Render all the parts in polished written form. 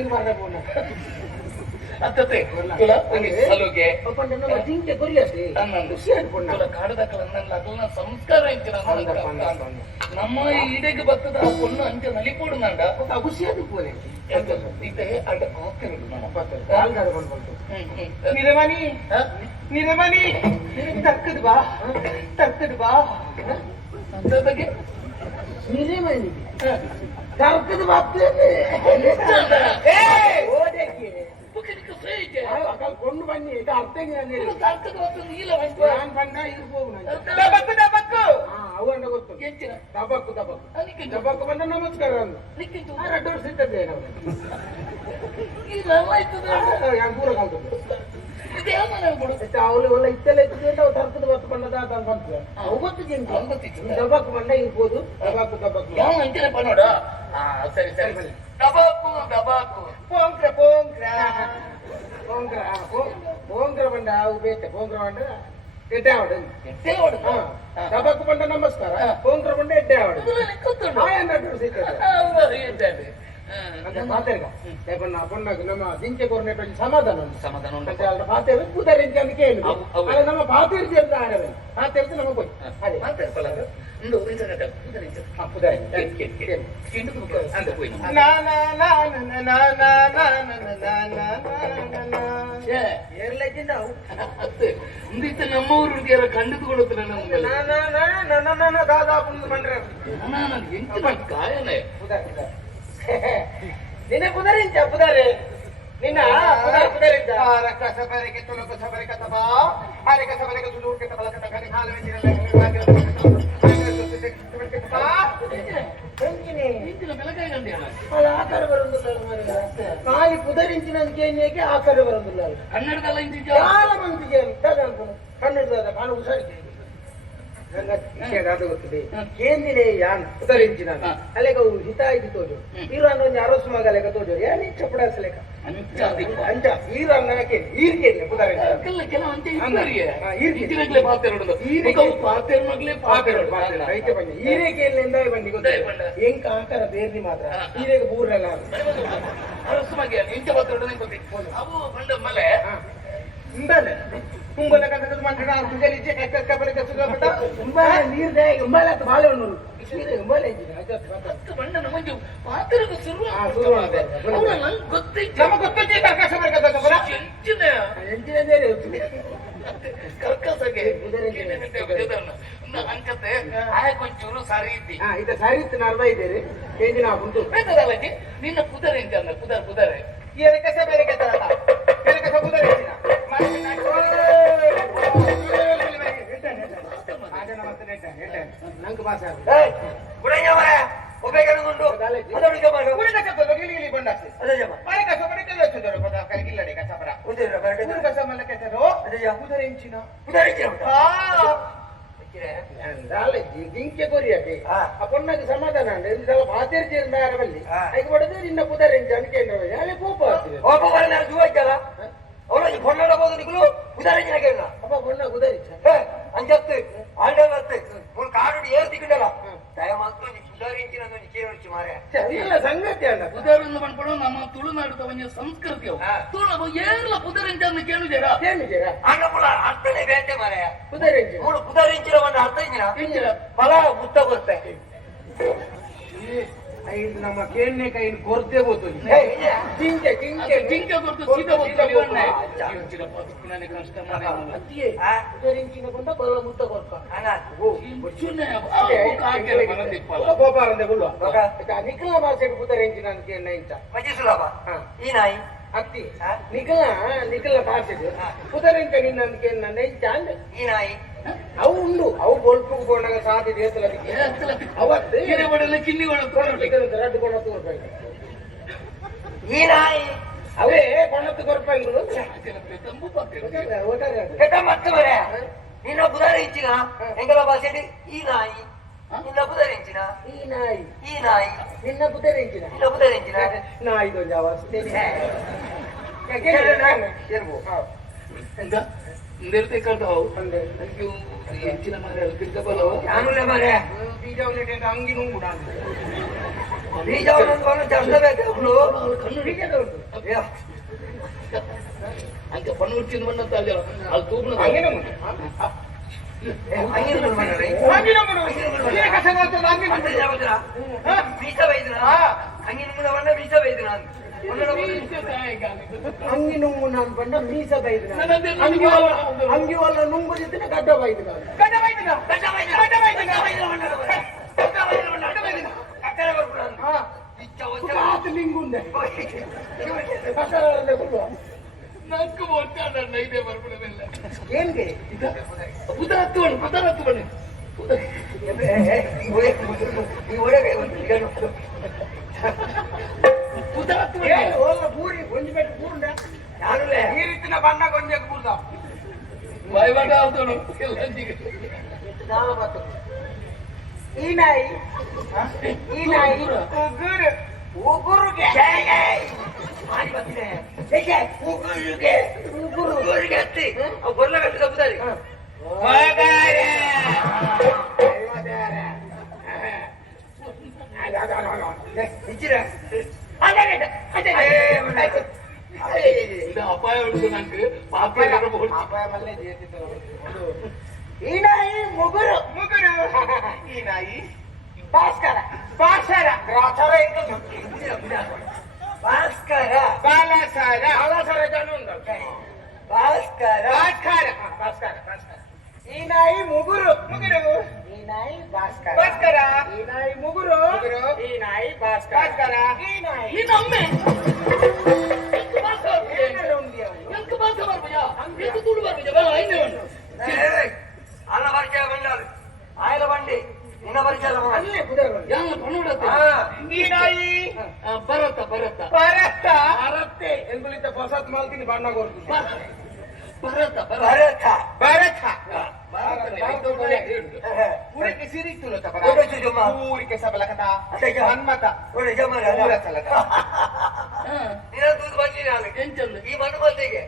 ನೀರು ಮಾಡ ಬೋನ ಅತ್ತತೆ ತುಲ ಸಲುಗೆ ಜಿಂಕೆ ಕೊರಿ ಅಷ್ಟೇ ಖುಷಿ ಅನ್ಕೊಂಡ ತುಲ ಕಾಡದಕ್ಕಲ್ಲ ಅದನ್ನ ಸಂಸ್ಕಾರ ಐತಿ ನಮ್ಮ ಈಡೆಗೆ ಬರ್ತದ ಆ ಪೊಣ್ಣು ಅಂಚೆ ನಲಿಪೋಡು ನಂಡ ಖುಷಿ ಅದು ಪೋಲೆ ಇದೆ ಅಡ್ಡ ಹಾಕ್ತಿರೋದು ನಿರಮನಿ ನಿರಮನಿ ತಕ್ಕದ ಬಾ ತಕ್ಕದ ಬಾ ಅಂತ ಬಗ್ಗೆ ನಿರಮನಿ ತಕ್ಕದ ಬಾಪ್ತೇನೆ ಕೊಂಡು ಬನ್ನಿ ಅರ್ಥ ನಾನು ಬಂದ ಇದು ಹೋಗು ಅವಂಡ ಗೊತ್ತು ದಬಕ್ಕು ದಬಕ್ಕು ದಬಕ್ಕು ಬಂದ ನಮಸ್ಕಾರ ಅಂದು 2 ವರ್ಷ ಇದ್ದದ್ದೇ ನಾವು ಪೂರ ಕಾಲ್ತದೆ ಅವಳು ಒಳ್ಳೆ ಇತ್ತೆಲ್ಲ ಇರ್ತದೆ ನಾವು ತರ್ಕದ ಬತ್ತು ಬಂದದ ಅಂತ ಬಂತು ಅವು ಗೊತ್ತು ದಬಕ್ಕು ಬಂದ ಇರ್ಬೋದು ದಬಕ್ಕು ದಬಕ್ಕು ಯಾವ ಅಂಚನೆ ಪನ್ನೋಡ ಸರಿ ಸರಿ ಸರಿ ದಬಾಕು ದಬಾಕು ಪೋಂಕ್ರ ಪೋಂಕ್ರ ಪೋಂಕ್ರ ಪೋಂಕ್ರ ಬಂಡ ಅವು ಬೇತೆ ಪೋಂಕ್ರ ಬಂಡ ಎಡ್ಡೆ ಆವಡು ದಬಕ್ಕು ಬಂಡ ನಮಸ್ಕಾರ ಪೋಂಕ್ರ ಬಂಡ ಎಡ್ಡೆ ಆವಡು ಪೊಣ್ಣಾಗ ನಮ್ಮ ಜಿಂಕೆ ಕೊರ್ನೆಟ್ ಸಮಾಧಾನ ಸಮಾಧಾನ ಉಂಟು ಪಾತೆರು ಪುದರಿಂಚ ಅಂತ ಕೇಳಿ ನಮ್ಮ ಪಾತೆರ್ಜಿ ಅಂತ ಆಡವೆ ಪಾತೆರ್ಜಿ ನಮಗೆ ಹೋಗಿ ಅದೇ ನಮ್ಮೂರಿಗೆ ಕಂಡಿದ್ದು ಕೊಡುತ್ತಾರೆ ಕಾಯನೆ ನಿನ್ನೆ ಪುದರಿಂಚ ಪುದರೆ ನಿನ್ನ ಪುದರಿಂಚ ಕಸಬರಿಗೆ ತುಳು ಕಸಬರಿಗೆ ತಬಾ ಹಾರೆ ಕಸಬರಿಗೆ ತುಳು ಕೆಟ್ಟ ಬಲಕಟ ಕರೆ ಹಾಲು ಆಕಾರ ಬರುವುದಿಲ್ಲ ಕಾಲಿ ಪುದರಿಂಚಿನ ಕೇನ್ಯಕ್ಕೆ ಆಕಾರ ಬರುವುದಿಲ್ಲ ಕನ್ನಡದಲ್ಲ చాలా మందిಗೆ ಕನ್ನಡದ ಕಾಣು ಹುಷಾರಿಗೆ ಅದು ಗೊತ್ತಿದೆ ಕೇಂದಿನೇ ಯಾನ್ ಉದರಿಂಚಿನ ಅಲೆಗ ಹಿತ ಇದು ತೋಜು ಈರನ್ನ ಒಂದು ಅರಸು ಮಗ ಲೆಕ್ಕ ತೋಜು ಏನಿ ಚಪಡಾಸ ಲೆಕ್ಕ ಅಂಚ ಈರನ್ನ ಈರ್ಗೆ ಈರೇಕೆಯಿಂದ ಬನ್ನಿ ಗೊತ್ತ ಎಂಕ ಆಕಾರ ಬೇರ್ನಿ ಮಾತ್ರ ಈರೆಗೆ ಬೂರಲ್ಲ ಅರಸು ಮಗೆ ಇಂಚ ಅವು ಬಂದ ಮೇಲೆ ಹಿಂಬಲೆ ಕುಂಬಲ ಕಥಕದ ಮಂಟಣ ತುಗಲಿಚ್ಚೆ ಕಕ್ಕ ಬರ ಕಚ್ಚುಗಪಟ ತುಂಬಾ ನೀರ್ ದೇ ಹಿಂಬಲ ಬಾಳೆ ಉಣ್ಣು ಹಿಂಬಲ ಇದ್ದಿದೆ ಬಣ್ಣ ಮಂಜು ಪಾತ್ರದ ಶುರು ಗೊತ್ತೈತೆ ನಮಗೆ ಗೊತ್ತೈತೆ ಕರ್ಕಶ ಬರ ಕಕ್ಕ ಬರ ಎಂಚಿನ ಕರ್ಕಸಗೆ ಅಂಕತೆ ಆಯಕೊಂಚೂರು ಸಾರಿ ಇದ್ದಿ ಇದು ಸಾರಿ ಇತ್ತು ನಾಲ್ವ ಇದ್ದೇರಿ ಎಂಜಿನ ಉಂಟು ಬೇಕದಲ್ಲಜಿ ನಿನ್ನ ಪುದರೆ ಅಂತ ಅಂದ ಪುದರೆ ಏರ ಕಸ ಬೇರೆ ಕಸ ಬೇರೆ ಕಸ ಪುದರೆ ನಂಗೆ ಭಾಷೆ ಜಿಂಕೆ ಕೊರಿಯಕ್ಕೆ ಆ ಪೊಣ್ಣಗೆ ಸಮಾಧಾನ ಅಂದ್ರೆ ಪಾತೆರ್ ಸೇರಿದಲ್ಲಿ ಐದು ಹೊಡೆದ್ರೆ ನಿನ್ನ ಪುದರಿಂಚ ಅನ್ಕೊಂಡ್ರೆ ಅಲ್ಲಿ ಕೋಪ ಆಗ್ತದೆ ಅವಳು பொண்ணோட நிக்கலு உதாரண கேட்கல அப்ப பொண்ண உதாரிச்ச அஞ்சத்து ஆண்டவத்து உன் காரோட ஏத்திக்கிட்டல ದಯಮಾತ್ರ ಸುಧಾರಿಂಚಿನ ನಿಚೇರಿಸಿ ಮಾರೆ ಇಲ್ಲ ಸಂಗತಿ ಅಲ್ಲ ಪುದರನ್ನು ಮಾಡ್ಕೊಂಡು ನಮ್ಮ ತುಳುನಾಡು ಒಂಜ ಸಂಸ್ಕೃತಿ ತುಳು ಏರ್ಲ ಪುದರಿಂಚನ್ನು ಕೇಳುದೇರಾ ಅನ್ನಪುಳ ಅರ್ಥನೇ ಬೇಟೆ ಮಾರೆ ಪುದರಿಂಚ ಮೂರು ಪುದರಿಂಚಿನ ಒಂದು ಅರ್ಥ ಇಂಜಿನ ಫಲ ಮುತ್ತ ಕೊಡ್ತೆ ಐದು ನಮ್ಮ ಕೇಳ್ನೆ ಕೈನ ಕೊರತೆ ಗೊತ್ತಿಲ್ಲ ಜಿಂಕೆ ಜಿಂಕೆ ಜಿಂಕೆ ಕೊರತೆ ಸೀದಾ ಗೊತ್ತಿಲ್ಲ ಕಷ್ಟ ಪುದರಿಂಚಿನ ಕೊಂಡ ಬಲ್ಲ ಮುತ್ತ ಕೊರ್ಕ ಗೋಪಾರಂದೆ ಕೊಡುವ ನಿಖಲ ಭಾಷೆಗೆ ಪುದರಿಂಚಿನ ಅಂತ ಕೇಳ್ನೆ ಇಂಚ ಮಜಿ ಸುಲಭ ಈ ನಾಯಿ ಅತ್ತಿ ನಿಖಲ ಭಾಷೆಗೆ ಪುದರಿಂಚ ನಿನ್ನ ಅಂತ ಕೇಳ್ನೆ ಇಂಚ ಅಂದ್ರೆ ಈ ನಾಯಿ ಅವು ಉಂಡು ಅವು ಬೊಲ್ಪು ಕೊಂಡಾಗ ಸಾಧ್ಯತೆ ಅದಕ್ಕೆ ಅವತ್ತು ಕಿನ್ನಿ ರಡ್ಡು ಕೊಣತ್ತು ರೂಪಾಯಿ ಈ ನಾಯಿ ಅವೇ ಕೊಣತ್ತು ರೂಪಾಯಿಗಳು ಮತ್ತೆ ಮರೆ ನಿನ್ನ ಪುದರಿಂಚಿನ ಎಂಗಲ ಭಾಷೆ ಈ ನಾಯಿ ನಿನ್ನ ಪುದರಿಂಚಿನ ಈ ನಾಯಿ ನಿನ್ನ ಪುದರಿಂಚಿನ ನಾಯಿದು ನಿರ್ತೆ ಕರ್ತಾವು ಹೆಚ್ಚಿನ ಮರ ಕಿರ್ಕ ಬಲವ ನಾನು ಮರೆ ಬೀಜ ಅಂಗಿ ಕೂಡ ಬೀಜ ಒಂದೊಂದು ಚಂದ ಬೇಕು ಅವಳು ಬೀಜದ ಉಂಟು ಅಂಕೆ ಪಣ್ಣು ಹುಚ್ಚಿನ ಬಣ್ಣತ್ತ ಅದೆಲ್ಲ ಅದು ತೂಪನ ಹಂಗಿನ ಮುಂದೆ ಹಂಗಿನ ಮಾಡ್ರಿ ಹಂಗಿನ ಮುಂದೆ ಈಗ ಕಸ ಮಾಡ್ತದೆ ಹಂಗಿನ ಮುಂದೆ ಬೀಜ ಬೈದ್ರ ಹಂಗಿನ ಮುಂದೆ ಬಣ್ಣ ಬೀಜ ಬೈದ್ರ ಹಂಗಿನ ನಾನು ಬಂದ ಮೀಸ ಬೈದ ಹಂಗಿ ಒಲ್ಲ ನುಂಗುದಿದ್ರೆ ಗಡ್ಡ ಬೈದ ಲಿಂಗುಂದೆ ನಕ್ಕು ಒಟ್ಟಾಡಣ್ಣ ಇದೇ ಬರ್ಬಿಡೋದಿಲ್ಲ ಏನ್ಗೆ ಉದರ ಹತ್ತು ಬನ್ನಿ ಪೂರಿ ಗೊಂಜಿ ಬೆಟ್ಟು ಪೂರ್ಣ ಯಾರುಲೇ ಈ ರೀತಿನ ಬಣ್ಣ ಗೊಂಜಕ್ಕೆ ಪೂರ್ದ ಬಾಯ್ಬಾಟ ಆಗ್ತಾನು ಎಲ್ಲಂಜಿಗೆ ಈ ನಾಯಿ ಉಗುರು ಉಗುರುಗೆ ಮಾಡಿ ಬರ್ತೀನಿ ಉಗುರಿಗೆ ಹತ್ತಿ ಅವು ಗೊರ್ಲ ಕಟ್ಟಿ ತಪ್ಪುತ್ತಾರೆ ಇದು ಅಪಾಯ ಉಂಟು ನಂಗೆ ಪಾಪ ಅಪಾಯ ಮಲ್ಲೆ ಈ ನಾಯಿ ಮುಗುರು ಈ ನಾಯಿ ಭಾಸ್ಕರ ಭಾಸ್ಕರ ಭಾಸ್ಕರ ಬಾಲಸಾರ ಜನ ಉಂಟು ಭಾಸ್ಕರ ಈ ನಾಯಿ ಮುಗುರು ಈ ನಾಯಿ ಭಾಸ್ಕರ ಈ ನಾಯಿ ಮುಗುರು ಈ ನಾಯಿ ಭಾಸ್ಕರ ಈ ನಾಯಿ ಇನ್ನೊಮ್ಮೆ ಏನಾದ್ರು ಉಂಡಿ ಅವನು ಎಂತ ಭಾಷೆ ಬರ್ಬಯ್ಯ ಎಂತ ತುಳು ಬರ್ಬಯ್ಯ ಬೇಡ ಐನೇ ಉಂಟು ಅಲ್ಲ ಪರಿಚಯ ಬಂಡಾರು ಆಯ್ಲ ಬಂಡಿ ನಿನ್ನ ಪರಿಚಯ ಅಲ್ಲೇ ಕುದುರೆ ಯಾವ ಕನ್ನಡತೆ ಈ ನಾಯಿ ಬರತ್ತ ಭಾರತೆ ಎಂಗುಳಿತ ಹೊಸತ್ ಮಾಲ್ತೀನಿ ಬಣ್ಣ ಕೊಡ್ತೀನಿ ಭರತ ಊರಿಗೆ ಸಿರಿಕ್ತುಲು ಊರಿಗೆ ಸಬಲಕತ ಮನ್ಮತ ಎಂಚಂದ ಈ ಮನುಮತಿಗೆ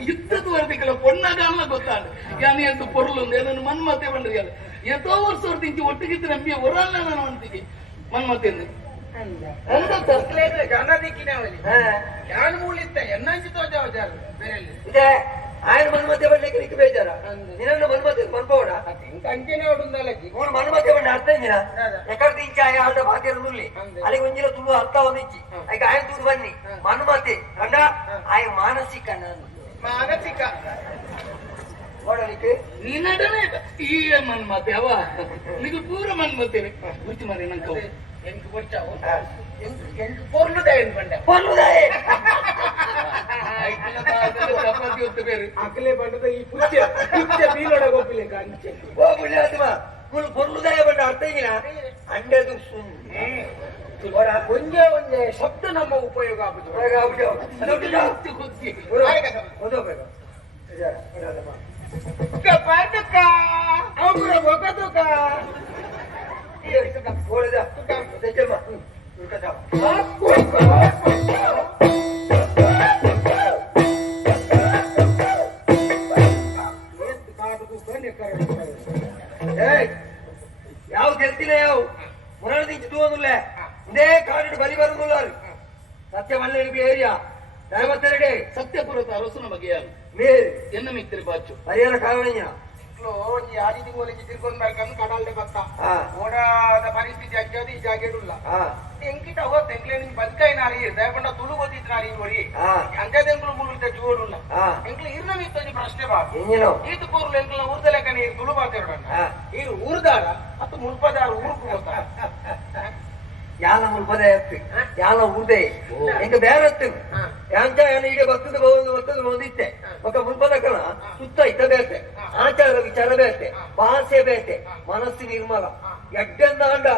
ಯುದ್ಧದ ವರ್ದಿಗಳ ಪೊಣ್ಣಗಾಲ ಗೊತ್ತಾಂಡು ಯಾನಿ ಅಂತ ಪೊರ್ಲೊಂದು ಏನನ್ನು ಮನ್ಮತೆ ಬಂದ್ರಿ ಅಲ್ಲ ಎಂತೋ ವರ್ಷ ಹೊರದಿಂಚಿ ಒಟ್ಟಿಗಿತ್ತು ನಂಬಿಯ ಹೊರಲ್ಲ ನಾನು ಅಂತೀನಿ ಮನ್ಮತೆ ಜನ ದಿಕ್ಕಿನ ಯಾನ್ ಮೂಳಿತ್ತ ಎನ್ನಂಚಿ ತೋಜಾವಜಾರ ಬೇರೆ ಇದೆ ఆయన మన్మతే పడలేక నీకు బేజారా నిన్న మన్మతే మన్పోడా అంకేనే ఉండాలి ఇప్పుడు మన్మతే పడి అర్థం జినా ఎక్కడ దించి ఆయన ఆడ భాగ్యం నుల్లి అది కొంచెం తులు అర్థం వందించి అయితే ఆయన తూడు బన్ని మన్మతే అంట ఆయన మానసిక మానసిక ఓడలికి ನೀನಡನೆ ಈ ಮನ್ಮತೆ ಅವ ನಿಗು ಪೂರ ಮನ್ಮತೆ ಗುರ್ತು ಮಾರಿ ನಂಗೆ ಎಂಟು ಕೊಡ್ಚಾವು ಪೊರ್ಲುದಾಯ ಬಂಡ ಪೊರ್ಲುದಾಯ ಚಪಾತಿ ಹೊತ್ತು ಬೇರೆ ಅಕಲೆ ಬಂಡದ ಈ ಪುಚ್ಚೆ ಬೀಲೊಡ ಗೊಪ್ಪಿಲೆ ಕಾಂಚೆ ಓ ಪುಣ್ಯಾತ್ಮ ಪೊರ್ಲುದಾಯ ಬಂಡ ಅರ್ಥ ಈಗಿನ ಅಂಡದು ಒಂದೇ ಶಬ್ದ ನಮ್ಮ ಉಪಯೋಗ ಆಗುದು ಯಾವ ಗೆಲ್ತಿಲ್ಲ ಯಾವ ಮುರಳದಿಂಚು ತೂವನುಲ್ಲ ಇದೇ ಕಾಡಿನ ಬಲಿ ಬರುವುದಿಲ್ಲ ಸತ್ಯ ಮಲ್ಲೆ ಏರಿಯಾ ದೈವತ್ತೆರಡೆ ಸತ್ಯಪುರದ ಅರಸನ ಬಗೆಯ ಮೇಲ್ ಎನ್ನ ಮಿತ್ರಿ ಬಾಚು ಹರಿಹರ ಕಾರಣೀಯ ಒಂಜಿ ಆದಿ ತಿಂಗಳಿಗೆ ತಿರ್ಕೊಂಡು ಬರ್ಕಂದು ಕಡಲ್ದೆ ಬತ್ತ ಓಡಾದ ಪರಿಸ್ಥಿತಿ ಅಜ್ಜಾದ ಈ ಜಾಗೇಡುಲ್ಲ ಎಂಕಿತ ಹೋಗ್ತ ಎಂಕ್ಲೆ ನಿಂಗೆ ಬದುಕೈನಾರಿ ದಯಪಂಡ ತುಳು ಗೊತ್ತಿದ್ನಾರಿ ನೋಡಿ ಅಂಕದ ಎಂಕ್ಲು ಮುಳುಗಿದ ಜೋಡುಲ್ಲ ಎಂಕ್ಲು ಇರ್ನ ಮಿತ್ತೊಂದು ಪ್ರಶ್ನೆ ಬಾ ಈತು ಪೂರ್ಲು ಎಂಕ್ಲ ಊರ್ದಲೆಕ್ಕ ನೀರು ತುಳು ಬಾತಿರೋಡನ್ನ ಈ ಊರ್ದಾರ ಮತ್ತು ಮುಲ್ಪದಾರ ಊರ್ಕು ಗೊತ್ತಾ ಯಾಲ ಮುಲ್ಪದೆ ಎತ್ತು ಯಾಲ ಊರ್ದೆ ಎಂಕ ಬೇರೆ ಎತ್ತು ಯಾಂಚ ಈಗ ಬತ್ತದ ಬತ್ತದ ಬಂದಿತ್ತೆ ఒక ಮುಲ್ಪದಕ್ಕನ ಸುತ್ತ ಇತ್ತ ಬೇತೆ ಆಚಾರ ವಿಚಾರ ಬೇತೆ ಭಾಷೆ ಬೇತೆ ಮನಸ್ಸು ನಿರ್ಮಲ ಎಡ್ಡಂದಾಂಡ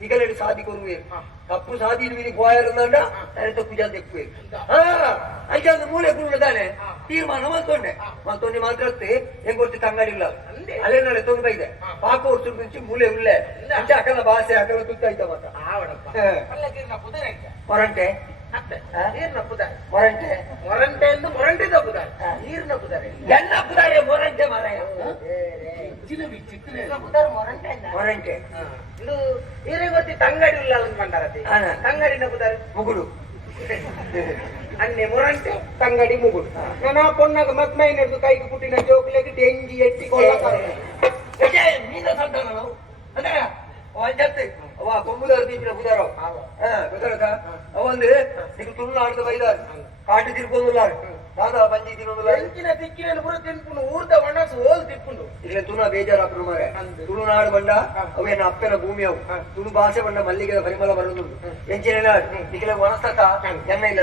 ತಿಗಲೆಡು ಸಾಧಿ ಕೊರುವೇರು ತಪ್ಪು ಸಾಧಿ పోయారందండ డైరెక్ట్ పూజలు తెక్కువేరు అయితే అందు మూలే కూడానే తీర్మానం ಮಾಡ್ಕೊಂಡೆ ಮತ್ತೊಂದು ಮಾತಾಡ್ತೆ ಹೆಂಗ್ ಗೊತ್ತಿ ತಂಗಾಡಿಲ್ಲ ಅಲ್ಲೇನಾಳೆ ತೊಂದು ಬೈದೆ ಪಾಕ ವರ್ಷ నుంచి ಮೂಲೆ ಉಳ್ಳೆ ಅಂಚೆ ಅಕಲ ಭಾಷೆ ಅಕಲ ತುತ್ತ ಐತ ಮತ್ತ ಹೊರಂಟೆ ಅತ್ತೆ ಹಾ? ನೀರ್ನ ಪುದಾರೆ ಮೊರಂಟೆ ಮೊರಂಟೆ ಎಂದು ಮೊರಂಟೆ ತಪ್ಪುದಾರೆ ನೀರ್ನ ಪುದಾರೆ ಎಲ್ಲ ಪುದಾರೆ ಮೊರಂಟೆ ಮಾರಾಯ ಹೆಚ್ಚಿನ ವಿಚಿತ್ರ ಮೊರಂಟೆ ಇದು ನೀರೇ ಗೊತ್ತಿ ತಂಗಡಿ ಇಲ್ಲ ಅಂದ್ಕೊಂಡಾರತಿ ಹಾ. ತಂಗಡಿನ ಪುದಾರೆ ಮುಗುಡು ಅನ್ನೆ ಮೊರಂಟೆ ತಂಗಡಿ ಮುಗುಡು ನಾನು ಪೊನ್ನಾಗ ಮದ್ಮೈ ನಡೆದು ಕೈಗೆ ಪುಟ್ಟಿನ ಜೋಕ್ಲೆಗೆ ತೆಂಗಿ ಎಟ್ಟಿಕೊಳ್ಳ ಮೀನ ಸಂತಾನ ನಾವು ಅಂದ್ರೆ ಅಂಜತ್ತೆ ಅವ ಕೊಂಬುದಾರ ದೀಪಿನ ಬುದಾರ ಗೊತ್ತಾಗ ಅವಂದು ಈಗ ತುಳುನಾಡು ಬೈದಾರ ಕಾಟು ತಿರ್ಬೋದಿಲ್ಲಾರು ದಾದಾ ಪಂಜಿ ತಿನ್ನೋದಿಲ್ಲ ಎಂಚಿನ ದಿಕ್ಕಿನ ಪುರ ತಿನ್ಕೊಂಡು ಊರ್ದ ಒಣಸು ಹೋಲ್ ತಿನ್ಕೊಂಡು ಈಗ ತುಳು ಬೇಜಾರಾಪುರ ಮಾರೆ ತುಳುನಾಡು ಬಂಡ ಅವೇನ ಅಪ್ಪನ ಭೂಮಿ ಅವು ತುಳು ಭಾಷೆ ಬಂಡ ಮಲ್ಲಿಗೆ ಪರಿಮಳ ಬರುದು ಎಂಚಿನ ಈಗ ಒಣಸ್ತಕ ಎನ್ನ ಇಲ್ಲ